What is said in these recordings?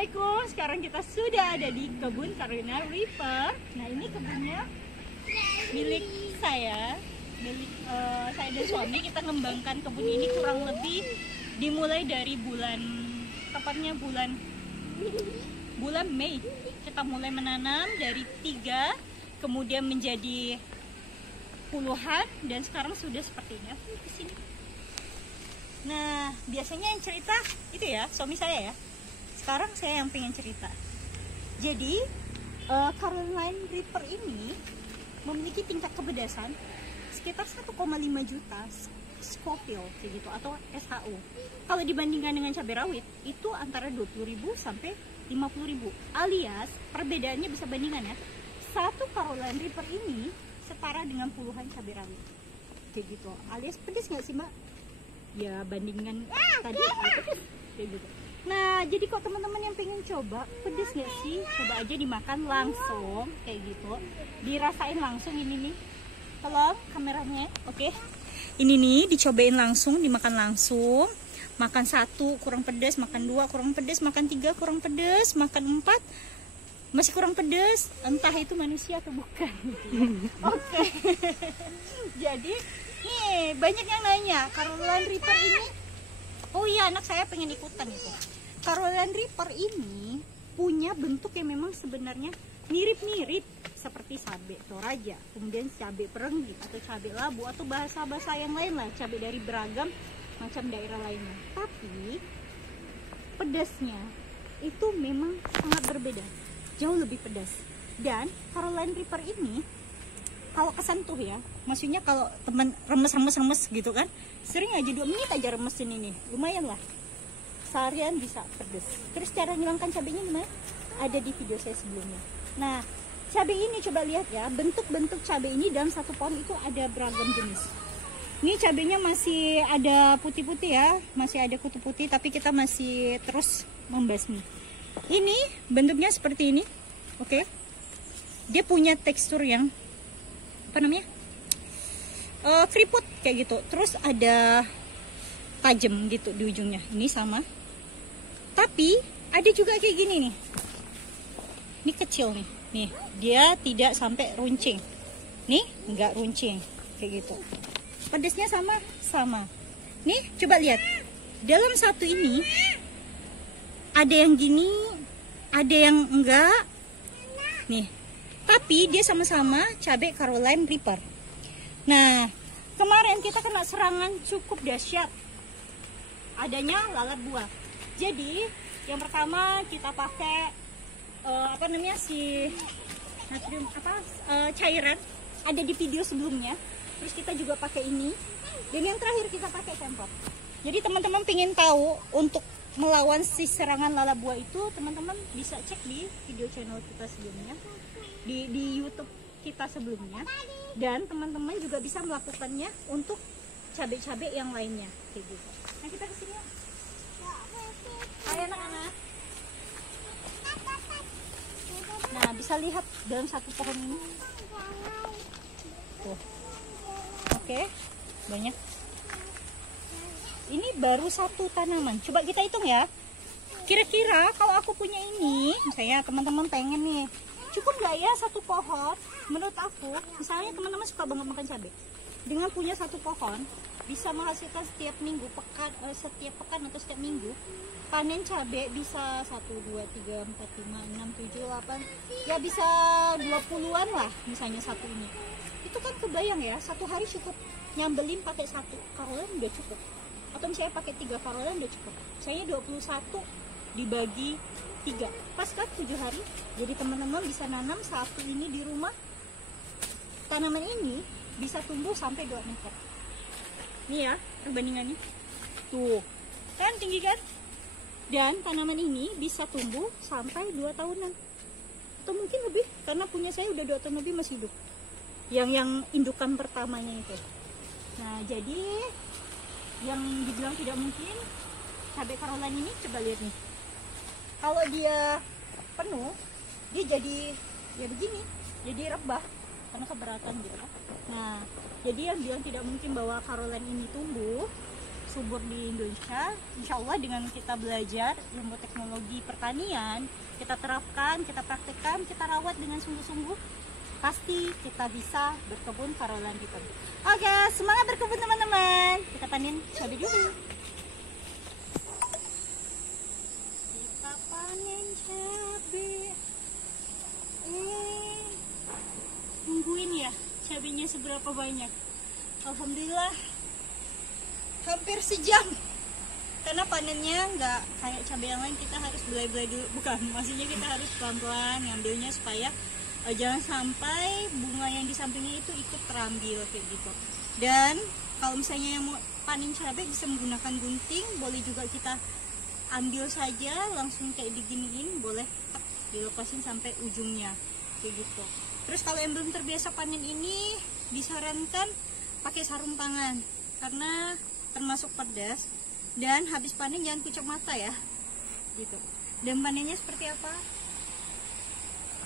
Assalamualaikum. Sekarang kita sudah ada di kebun Carolina Reaper. Nah, ini kebunnya milik saya, saya dan suami. Kita ngembangkan kebun ini kurang lebih dimulai dari tepatnya bulan Mei. Kita mulai menanam dari 3, kemudian menjadi puluhan, dan sekarang sudah seperti ini. Di sini. Nah, biasanya yang cerita itu ya suami saya ya. Sekarang saya yang pengen cerita. Jadi Carolina Reaper ini memiliki tingkat kepedasan sekitar 1,5 juta Scoville kayak gitu, atau SHU. Kalau dibandingkan dengan cabai rawit itu antara 20.000 sampai 50.000. Alias perbedaannya bisa bandingkan ya. Satu Carolina Reaper ini setara dengan puluhan cabai rawit. Kayak gitu. Alias pedes nggak sih, Mbak? Ya bandingkan tadi pedes kayak gitu. Nah, jadi kok teman-teman yang pengen coba pedes nggak sih? Coba aja dimakan langsung kayak gitu. Dirasain langsung ini nih. Tolong kameranya, oke. Ini nih dicobain langsung, dimakan langsung. Makan 1 kurang pedas, makan 2 kurang pedas, makan 3 kurang pedas, makan 4 masih kurang pedas. Entah itu manusia atau bukan. Oke. Jadi nih banyak yang nanya, Carolina Reaper ini, oh iya, anak saya pengen ikutan itu. Carolina Reaper ini punya bentuk yang memang sebenarnya mirip-mirip seperti cabai Toraja, kemudian cabai perenggi atau cabai labu, atau bahasa-bahasa yang lain lah, cabai dari beragam macam daerah lainnya. Tapi pedasnya itu memang sangat berbeda, jauh lebih pedas. Dan Carolina Reaper ini kalau kesentuh ya, maksudnya kalau teman remes gitu kan, sering aja 2 menit aja remesin ini, lumayan lah, seharian bisa pedes. Terus cara ngilangkan cabenya gimana? Ada di video saya sebelumnya. Nah, cabai ini coba lihat ya, bentuk-bentuk cabai ini dalam satu pohon itu ada beragam jenis. Ini cabenya masih ada putih-putih ya, masih ada kutu putih, tapi kita masih terus membasmi. Ini bentuknya seperti ini, oke? Dia punya tekstur yang apa namanya, keriput kayak gitu. Terus ada tajam gitu di ujungnya. Ini sama, tapi ada juga kayak gini nih. Ini kecil nih, dia tidak sampai runcing. Nih nggak runcing kayak gitu. Pedasnya sama. Nih coba lihat, dalam satu ini ada yang gini, ada yang enggak. Nih, tapi dia sama-sama cabai Carolina Reaper. Nah, kemarin kita kena serangan cukup dahsyat, adanya lalat buah. Jadi yang pertama kita pakai natrium cairan, ada di video sebelumnya. Terus kita juga pakai ini, dan yang terakhir kita pakai semprot. Jadi teman-teman pengen tahu untuk melawan si serangan lalat buah itu, teman-teman bisa cek di video channel kita sebelumnya, di YouTube kita sebelumnya, dan teman-teman juga bisa melakukannya untuk cabai-cabai yang lainnya kayak gitu. Nah, kita kesini ya. Hai anak-anak. Nah, bisa lihat dalam satu pohon ini tuh, oke, banyak. Ini baru satu tanaman. Coba kita hitung ya, kira-kira kalau aku punya ini, misalnya teman-teman pengen nih, cukup nggak ya satu pohon? Menurut aku, misalnya teman-teman suka banget makan cabai, dengan punya satu pohon bisa menghasilkan setiap pekan atau setiap minggu panen cabai bisa 1, 2, 3, 4, 5, 6, 7, 8, ya bisa 20-an lah misalnya satu ini. Itu kan kebayang ya, satu hari cukup nyambelin pakai 1 Carolina udah cukup, atau misalnya pakai 3 Carolina udah cukup. Misalnya 21 dibagi 3, pas kan 7 hari. Jadi teman-teman bisa nanam satu ini di rumah. Tanaman ini bisa tumbuh sampai 2 meter. Ini ya perbandingannya. Tuh, kan tinggi kan? Dan tanaman ini bisa tumbuh sampai 2 tahunan. Atau mungkin lebih, karena punya saya udah 2 tahun lebih masih hidup. Yang indukan pertamanya itu. Nah, jadi yang dibilang tidak mungkin, cabai Carolina ini coba lihat nih. Kalau dia penuh, dia jadi ya begini, jadi rebah karena keberatan gitu. Nah, jadi yang bilang tidak mungkin bahwa Carolina ini tumbuh, subur di Indonesia. Insya Allah dengan kita belajar ilmu teknologi pertanian, kita terapkan, kita praktekkan, kita rawat dengan sungguh-sungguh, pasti kita bisa berkebun Caroline Reaper. Oke, semangat berkebun teman-teman. Kita panen cabai dulu. Kita panen cabai. Tungguin ya cabainya seberapa banyak. Alhamdulillah hampir sejam, karena panennya nggak kayak cabai yang lain kita harus belai-belai dulu, bukan, maksudnya kita harus pelan-pelan ngambilnya supaya jangan sampai bunga yang di sampingnya itu ikut terambil kayak gitu. Dan kalau misalnya yang mau panen cabai bisa menggunakan gunting, boleh juga kita ambil saja langsung kayak diginiin, boleh dilepasin sampai ujungnya kayak gitu. Terus kalau yang belum terbiasa panen ini disarankan pakai sarung tangan karena termasuk pedas, dan habis panen jangan kucek mata ya gitu. Dan panennya seperti apa?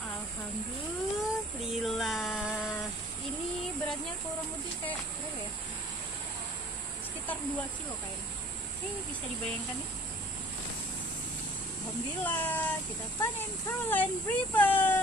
Alhamdulillah, ini beratnya kurang lebih kayak berapa ya, sekitar 2 kilo kayaknya sih, bisa dibayangkan ya. Alhamdulillah kita panen Caroline Reaper.